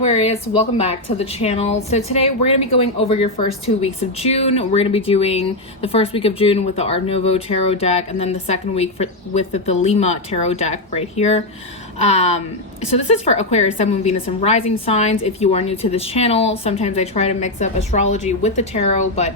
Aquarius, welcome back to the channel. So today we're going to be going over your first 2 weeks of June. We're going to be doing the first week of June with the Art Nouveau tarot deck, and then the second week with the Lima tarot deck right here. So this is for Aquarius, Sun, Moon, Venus, and Rising signs. If you are new to this channel, sometimes I try to mix up astrology with the tarot, but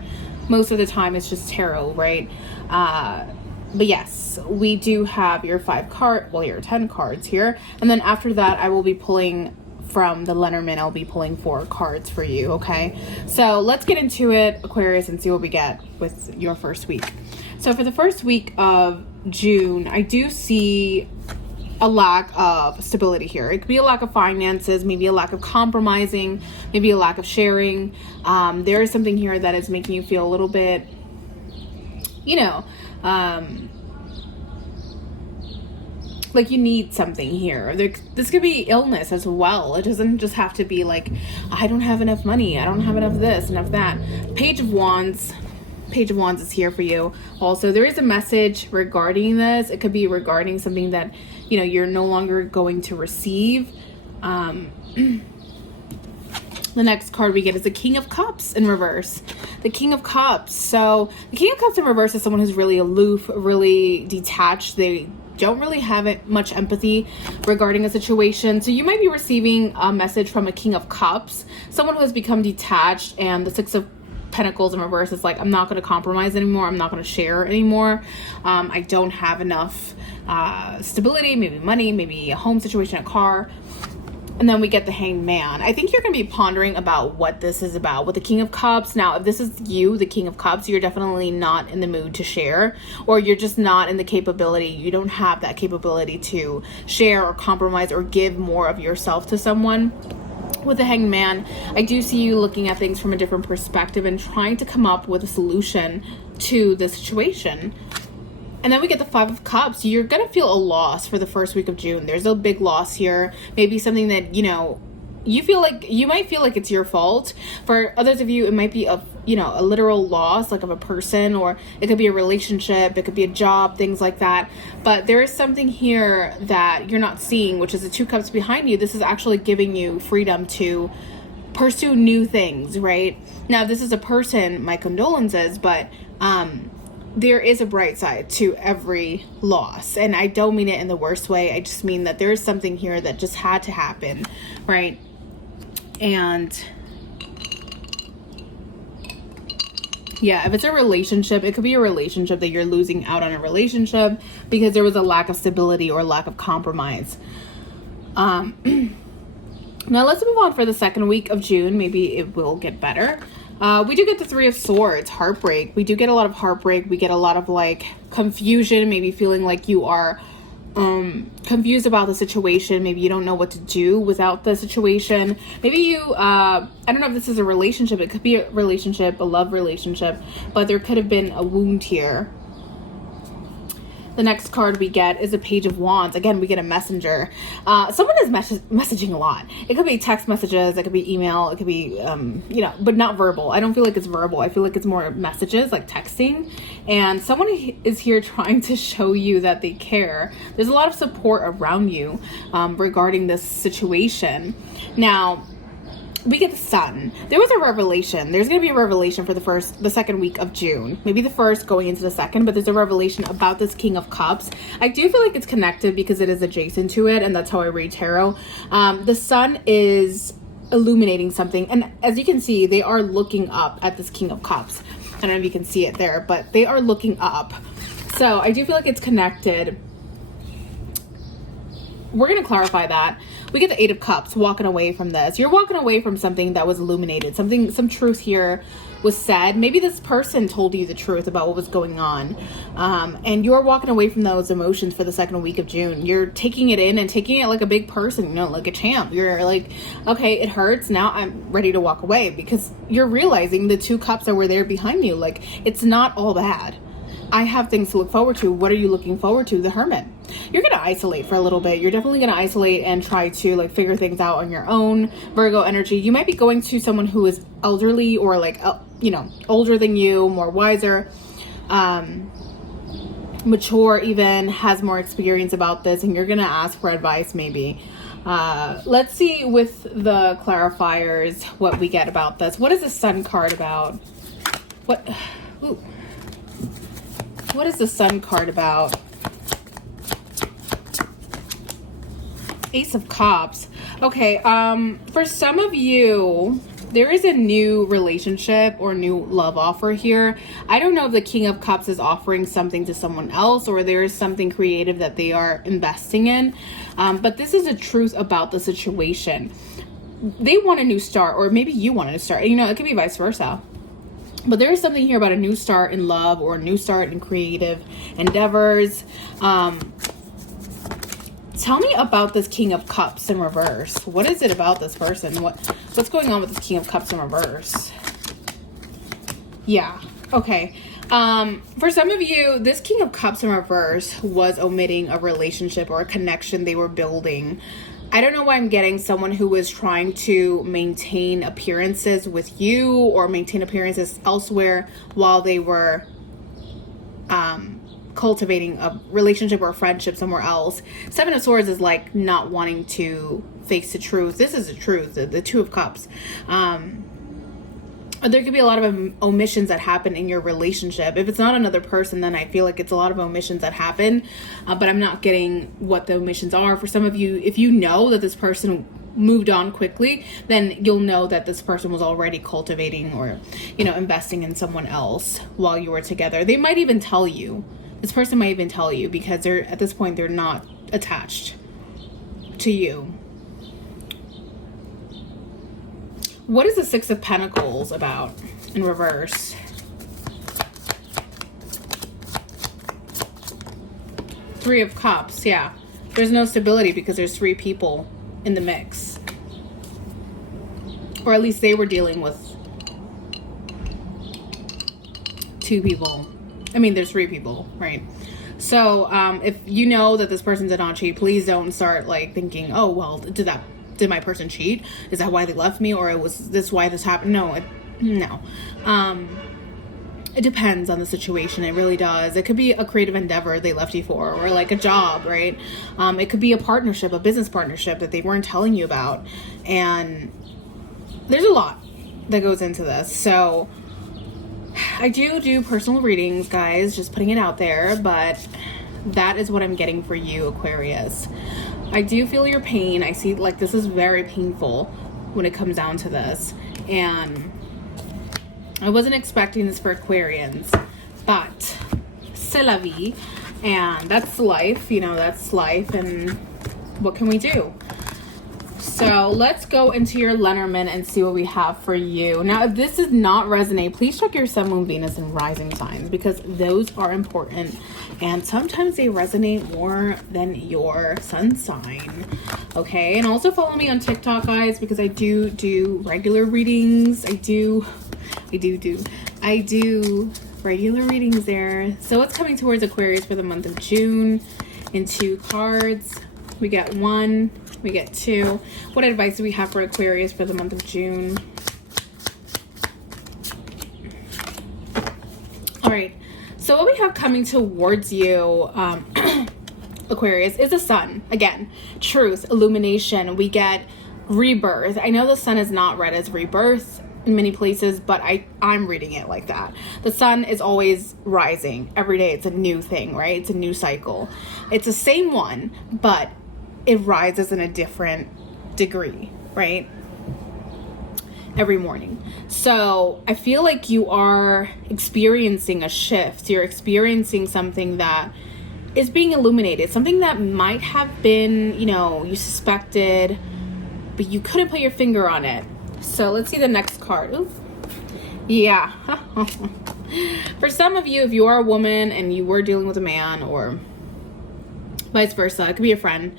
most of the time it's just tarot, right? But yes, we do have your 10 cards here. And then after that, I will be pulling from the Lenormand. I'll be pulling 4 cards for you, okay? So let's get into it, Aquarius, and see what we get with your first week. So for the first week of June, I do see a lack of stability here. It could be a lack of finances, maybe a lack of compromising, maybe a lack of sharing. There is something here that is making you feel a little bit, like you need something here. This could be illness as well. It doesn't just have to be like, I don't have enough money, I don't have enough this, enough that. Page of Wands is here for you. Also, there is a message regarding this. It could be regarding something that, you're no longer going to receive. The next card we get is the King of Cups in reverse. The King of Cups. So the King of Cups in reverse is someone who's really aloof, really detached. They don't really have much empathy regarding a situation. So you might be receiving a message from a King of Cups, someone who has become detached, and the Six of Pentacles in reverse is like, I'm not going to compromise anymore. I'm not going to share anymore. I don't have enough stability, maybe money, maybe a home situation, a car. And then we get the Hanged Man. I think you're going to be pondering about what this is about with the King of Cups. Now, if this is you, the King of Cups, you're definitely not in the mood to share, or you're just not in the capability. You don't have that capability to share or compromise or give more of yourself to someone. With the Hanged Man, I do see you looking at things from a different perspective and trying to come up with a solution to the situation. And then we get the Five of Cups. You're going to feel a loss for the first week of June. There's a big loss here. Maybe something that, you might feel like it's your fault. For others of you, it might be a literal loss, like of a person, or it could be a relationship, it could be a job, things like that. But there is something here that you're not seeing, which is the Two Cups behind you. This is actually giving you freedom to pursue new things, right? Now, if this is a person, my condolences, but there is a bright side to every loss. And I don't mean it in the worst way. I just mean that there is something here that just had to happen, right? And yeah, if it's a relationship, it could be a relationship that you're losing out on a relationship because there was a lack of stability or lack of compromise. Now let's move on for the second week of June. Maybe it will get better. We do get the Three of Swords, heartbreak. We do get a lot of heartbreak. We get a lot of confusion, maybe feeling like you are confused about the situation. Maybe you don't know what to do without the situation. Maybe you, I don't know if this is a relationship. It could be a relationship, a love relationship, but there could have been a wound here. The next card we get is a Page of Wands. Again, we get a messenger. Someone is messaging a lot. It could be text messages, it could be email, it could be, but not verbal. I don't feel like it's verbal. I feel like it's more messages, like texting. And someone is here trying to show you that they care. There's a lot of support around you regarding this situation. Now, we get the Sun. There was a revelation. There's going to be a revelation for the second week of June. Maybe the first going into the second, but there's a revelation about this King of Cups. I do feel like it's connected because it is adjacent to it, and that's how I read tarot. The Sun is illuminating something, and as you can see, they are looking up at this King of Cups. I don't know if you can see it there, but they are looking up. So I do feel like it's connected. We're going to clarify that. We get the Eight of Cups, walking away from this. You're walking away from something that was illuminated. Some truth here was said. Maybe this person told you the truth about what was going on. And you're walking away from those emotions for the second week of June. You're taking it in and taking it like a big person, like a champ. You're like, okay, it hurts. Now I'm ready to walk away because you're realizing the Two Cups that were there behind you. Like, it's not all bad. I have things to look forward to. What are you looking forward to? The Hermit. You're going to isolate for a little bit. You're definitely going to isolate and try to figure things out on your own. Virgo energy. You might be going to someone who is elderly or older than you, more wiser, mature even, has more experience about this, and you're going to ask for advice maybe. Let's see with the clarifiers what we get about this. What is the Sun card about? Ooh. What is the Sun card about? Ace of Cups. Okay, for some of you, there is a new relationship or new love offer here. I don't know if the King of Cups is offering something to someone else or there is something creative that they are investing in. But this is the truth about the situation. They want a new start, or maybe you want a new start. You know, it could be vice versa. But there is something here about a new start in love or a new start in creative endeavors. Tell me about this King of Cups in reverse. What is it about this person? What's going on with this King of Cups in reverse? Yeah. Okay. For some of you, this King of Cups in reverse was omitting a relationship or a connection they were building. I don't know why I'm getting someone who was trying to maintain appearances with you or maintain appearances elsewhere while they were cultivating a relationship or a friendship somewhere else. Seven of Swords is like not wanting to face the truth. This is the truth, the Two of Cups. There could be a lot of omissions that happen in your relationship. If it's not another person, then I feel like it's a lot of omissions that happen. But I'm not getting what the omissions are. For some of you, if you know that this person moved on quickly, then you'll know that this person was already cultivating or, you know, investing in someone else while you were together. They might even tell you. This person might even tell you because they're at this point, they're not attached to you. What is the Six of Pentacles about in reverse? Three of Cups, yeah. There's no stability because there's three people in the mix. Or at least they were dealing with two people. I mean, there's three people, right? So if you know that this person did not cheat, please don't start like thinking, oh, well, did my person cheat? Is that why they left me? Or was this why this happened? No. It depends on the situation. It really does. It could be a creative endeavor they left you for, or like a job, right? It could be a partnership, a business partnership that they weren't telling you about. And there's a lot that goes into this. So I do personal readings, guys, just putting it out there, but that is what I'm getting for you, Aquarius. I do feel your pain. I see like this is very painful when it comes down to this. And I wasn't expecting this for Aquarians, but c'est la vie. And that's life, you know, that's life. And what can we do? So let's go into your Lenormand and see what we have for you. Now, if this does not resonate, please check your Sun, Moon, Venus, and Rising signs because those are important. And sometimes they resonate more than your Sun sign. Okay, and also follow me on TikTok, guys, because I do regular readings. I do regular readings there. So what's coming towards Aquarius for the month of June in 2 cards? We get 1. We get 2. What advice do we have for Aquarius for the month of June? All right. So what we have coming towards you, Aquarius, is the Sun. Again, truth, illumination. We get rebirth. I know the Sun is not read as rebirth in many places, but I'm reading it like that. The Sun is always rising. Every day it's a new thing, right? It's a new cycle. It's the same one, but it rises in a different degree, right? Every morning. So I feel like you are experiencing a shift. You're experiencing something that is being illuminated. Something that might have been, you know, you suspected, but you couldn't put your finger on it. So let's see the next card. Ooh. Yeah. For some of you, if you are a woman and you were dealing with a man or vice versa, it could be a friend.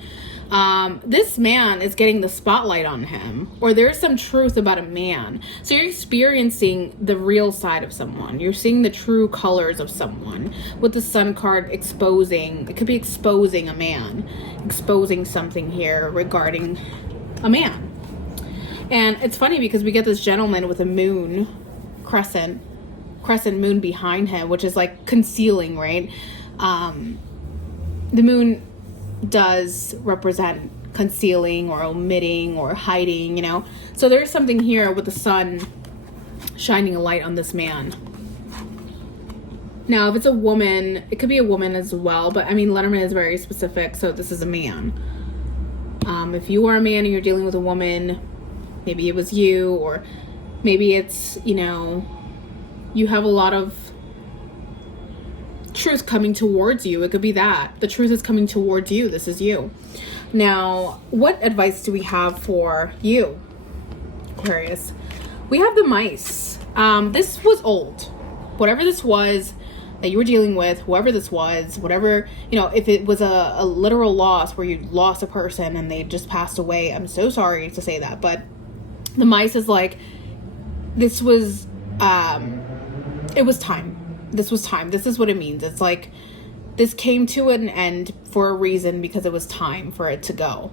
This man is getting the spotlight on him, or there's some truth about a man. So you're experiencing the real side of someone. You're seeing the true colors of someone with the Sun card exposing. It could be exposing a man, exposing something here regarding a man. And it's funny because we get this gentleman with a moon, crescent moon behind him, which is like concealing, right? The moon does represent concealing or omitting or hiding, you know. So there's something here with the sun shining a light on this man. Now, if it's a woman, it could be a woman as well, but I mean, Letterman is very specific, so this is a man. If you are a man and you're dealing with a woman, maybe it was you, or maybe it's, you know, you have a lot of truth coming towards you. It could be that. The truth is coming towards you. This is you. Now, what advice do we have for you, Aquarius? We have the mice. This was old. Whatever this was that you were dealing with, whoever this was, whatever, you know, if it was a literal loss where you lost a person and they just passed away, I'm so sorry to say that, but the mice is like, this was, it was time. This was time. This is what it means. It's like, this came to an end for a reason, because it was time for it to go.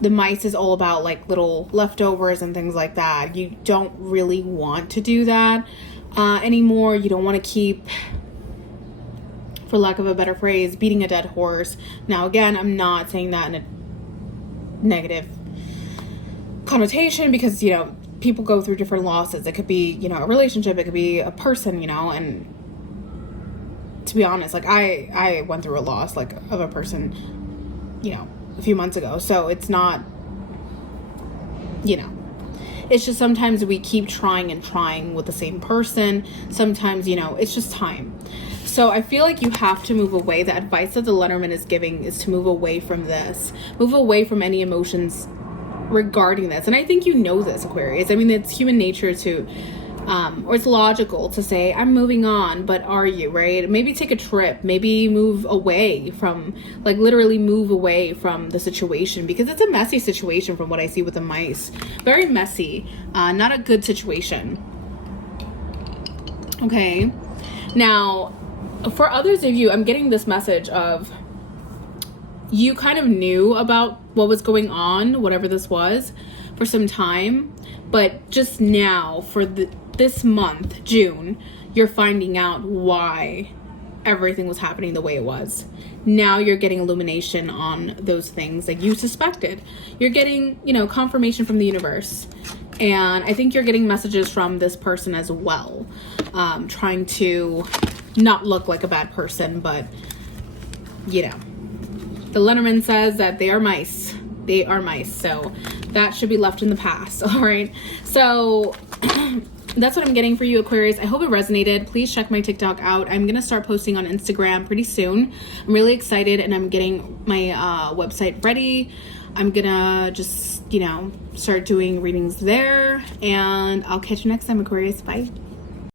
The mice is all about like little leftovers and things like that. You don't really want to do that anymore. You don't want to keep, for lack of a better phrase, beating a dead horse. Now, again, I'm not saying that in a negative connotation, because, you know, people go through different losses. It could be, you know, a relationship, it could be a person, you know, and to be honest, like I went through a loss like of a person, you know, a few months ago. So it's not, you know, it's just sometimes we keep trying and trying with the same person. Sometimes, you know, it's just time. So I feel like you have to move away. The advice that the Letterman is giving is to move away from this. Move away from any emotions regarding this. And I think you know this, Aquarius. I mean, it's human nature to, or it's logical to say, I'm moving on, but are you, right? Maybe take a trip, maybe move away from, like literally move away from the situation, because it's a messy situation from what I see with the mice. Very messy, not a good situation. Okay. Now, for others of you, I'm getting this message of, you kind of knew about what was going on, whatever this was, for some time, but just now, for this month, June, you're finding out why everything was happening the way it was. Now you're getting illumination on those things that you suspected. You're getting, you know, confirmation from the universe. And I think you're getting messages from this person as well, trying to not look like a bad person, but, you know, the Letterman says that they are mice. They are mice. So that should be left in the past. All right. So that's what I'm getting for you, Aquarius. I hope it resonated. Please check my TikTok out. I'm going to start posting on Instagram pretty soon. I'm really excited, and I'm getting my website ready. I'm going to just, you know, start doing readings there, and I'll catch you next time, Aquarius. Bye.